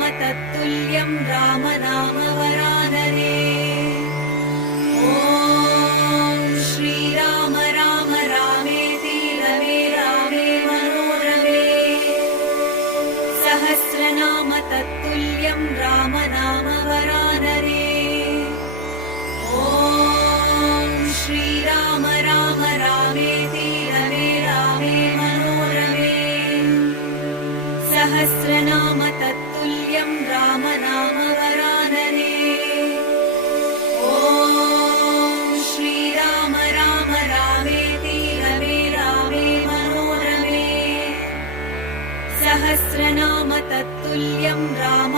सहस्रनाम तत्तुल्यं राम नाम वरानने। ॐ श्रीराम राम रामेति रमे रामे मनोरमे। सहस्रनाम तत्तुल्यं राम नाम वरानने। ॐ श्रीराम राम रामेति रमे रामे मनोरमे। सहस्रनाम तत्तुल्यं राम नाम वरानने। ॐ श्रीराम राम रामेति रमे रामे मनोरमे। सहस्रनाम तत्तुल्यं राम